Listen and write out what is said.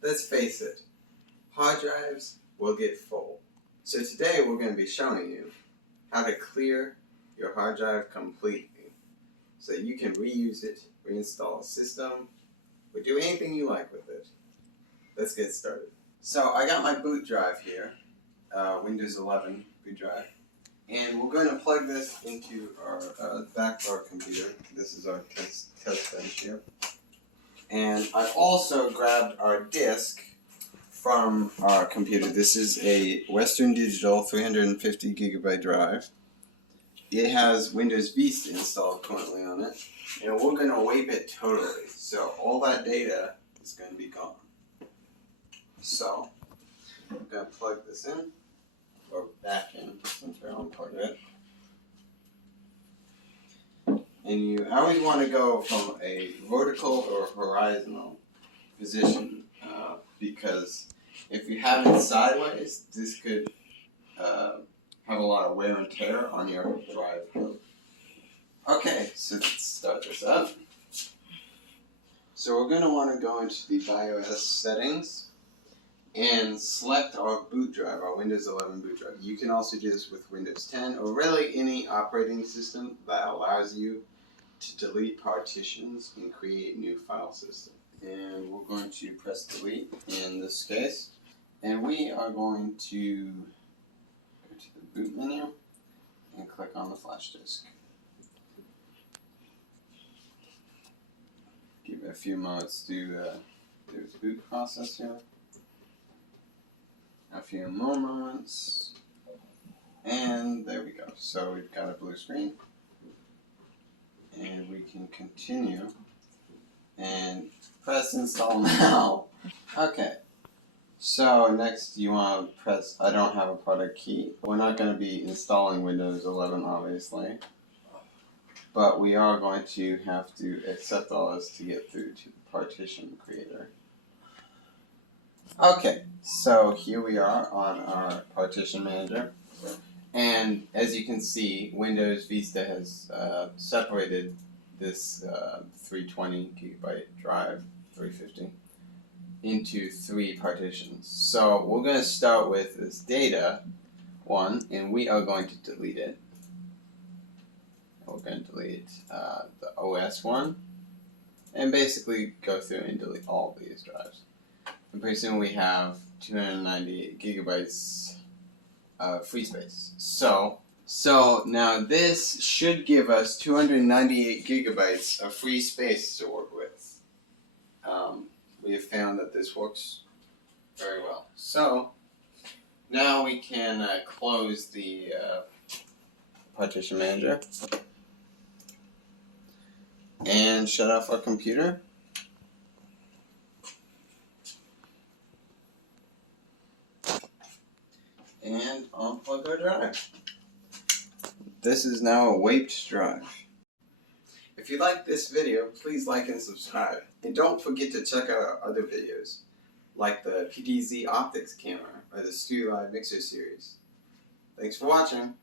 Let's face it, hard drives will get full. So today we're going to be showing you how to clear your hard drive completely so that you can reuse it, reinstall a system, or do anything you like with it. Let's get started. So I got my boot drive here, Windows 11 boot drive, and we're going to plug this into our back of our computer. This is our test bench here. And I also grabbed our disk from our computer. This is a Western Digital 350 gigabyte drive. It has Windows Vista installed currently on it, and we're going to wipe it totally. So all that data is going to be gone. So I'm going to plug this in, or back in, since we unplugged it. And you always want to go from a vertical or horizontal position because if you have it sideways, this could have a lot of wear and tear on your drive code. Okay, so let's start this up. So we're going to want to go into the BIOS settings and select our boot drive, our Windows 11 boot drive. You can also do this with Windows 10 or really any operating system that allows you to delete partitions and create new file system. And we're going to press delete in this case, and we are going to go to the boot menu and click on the flash disk. Give it a few moments to do its boot process here. A few more moments, and there we go. So we've got a blue screen. And we can continue and press install now. Okay, so next you want to press, I don't have a product key. We're not going to be installing Windows 11 obviously, but we are going to have to accept all this to get through to the partition creator. Okay, so here we are on our partition manager. And as you can see, Windows Vista has separated this 320 gigabyte drive, 350, into 3 partitions. So we're going to start with this data one, and we are going to delete it. We're going to delete the OS one, and basically go through and delete all of these drives. And pretty soon we have 298 gigabytes free space. So now this should give us 298 gigabytes of free space to work with. We have found that this works very well. So now we can close the partition manager and shut off our computer. And unplug our drive. This is now a wiped drive. If you like this video, please like and subscribe. And don't forget to check out our other videos, like the PDZ optics camera or the Studio Live Mixer series. Thanks for watching.